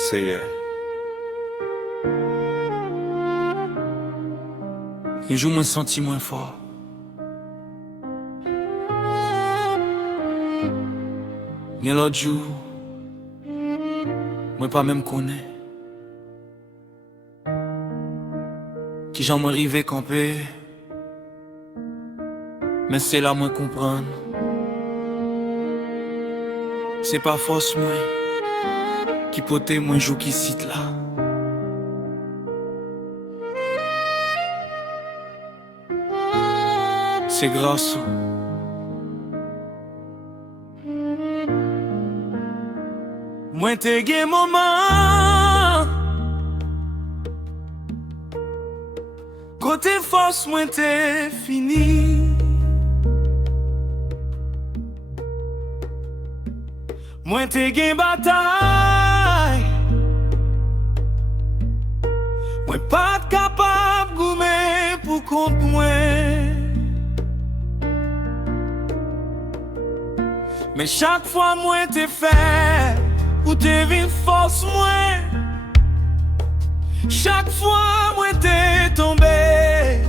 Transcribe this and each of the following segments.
C'est un jour moins senti moins fort. Bien l'autre jour, moi pas même connais. Qui j'en m'arrive camper, mais c'est là moi comprendre. C'est pas force moi qui pote moi joue qui cite là. C'est grâce au moi t'ai gagné moment. Côté force moi t'ai fini. Moi t'ai gagné bataille. Moi pas capable goumer pour compte moi. Mais chaque fois moi t'ai fait ou t'es vu force moi. Chaque fois moi t'es tombé.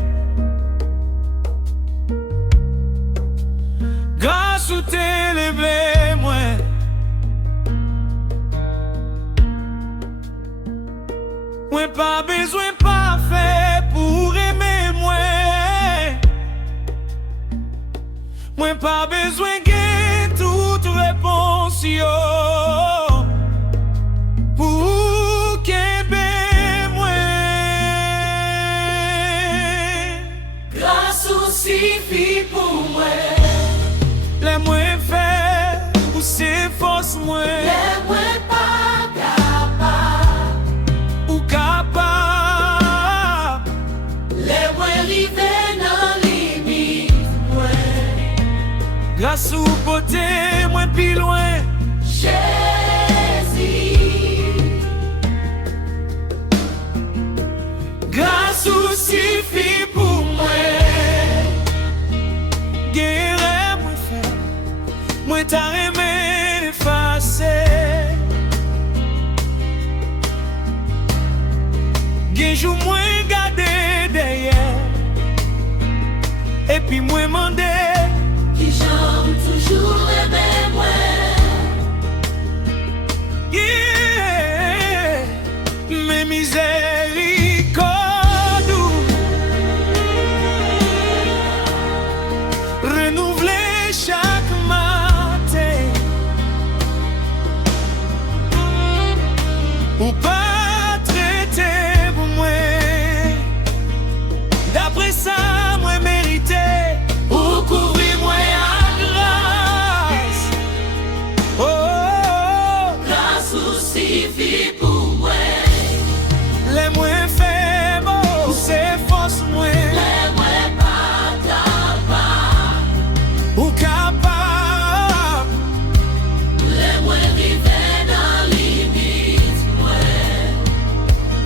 Grâce ou t'es levé moi. Moi pas besoin pas fait pour aimer moi. Moi pas besoin de toute réponse yo. Pour qu'aimer moi. Grâce ou suffit pour moi. Les moins fait ou c'est force moi. Les moins pas capable. Ou capable. Les moins rivés dans limite moi. Grâce ou beauté moins plus loin. Jésus. Grâce ou suffit pour moi. Guérir moi fait. Moi t'as aimé effacer. Guéjou moi garder derrière. Et puis moi mandé. Qui j'aime toujours aimer moi. Yeah. Mes miséricordes renouveler chaque matin. Ou pas traiter pour moi. D'après ça, moi mérité. Ou couvrir moi à grâce. Oh, oh, oh. Grâce ou suffit pour moi. Les moins faibles, oh, c'est force moi. Les moins pas capables. Ou capable. Les moins rivés dans limite moi.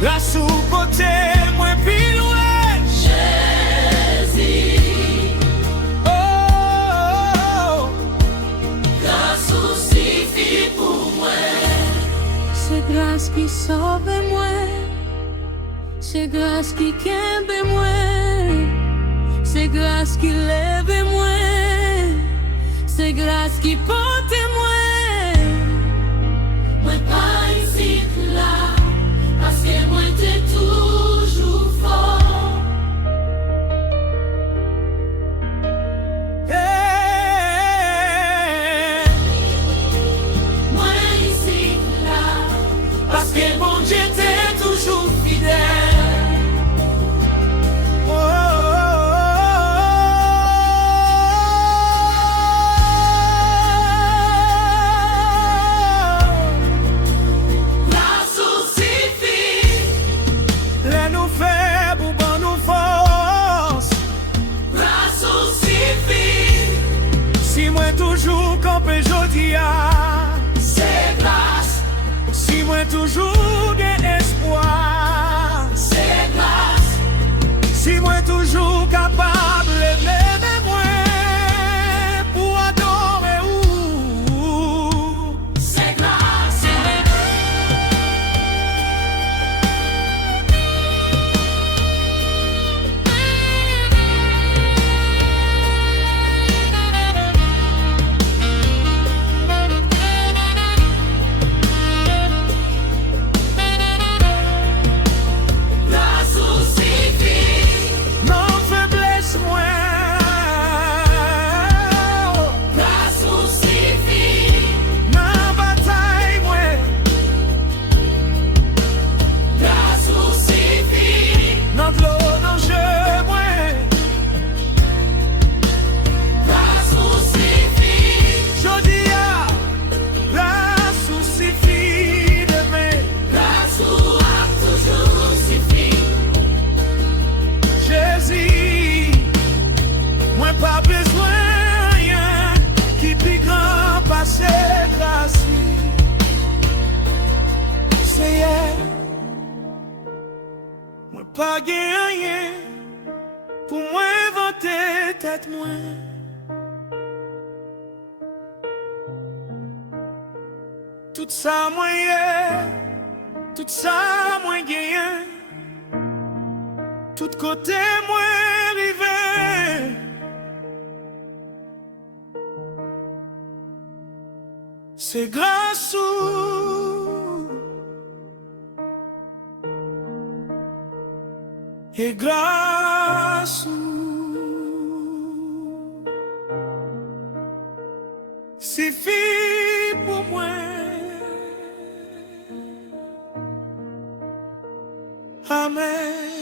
La sous-côté, moins plus loin. Jésus. Oh, oh, oh. Grâce ou suffit pour moi. C'est grâce qui sauve moi. C'est grâce qui kembe moi. C'est grâce qui lève moi. C'est grâce qui porte moi. Moi pas ici là. Parce que moi t'es toujours fort. Yeah. Moi ici là. Parce que mon Dieu t'est toujours fidèle. Oh, oh, Grâce ou suffit. les nous fait pour bon nous force. Grâce ou suffit. Si moi toujours campé jodia. C'est grâce. Si moi toujours gain espoir. C'est grâce. Si moi toujours capable d'aimer moi pour adorer ou. C'est grâce. pas rien pour moi inventer tête moi. Tout ça moyen, tout ça moi gagne, tout côté moi rivé. C'est grâce ou et grâce ou suffit pour moi. Amen.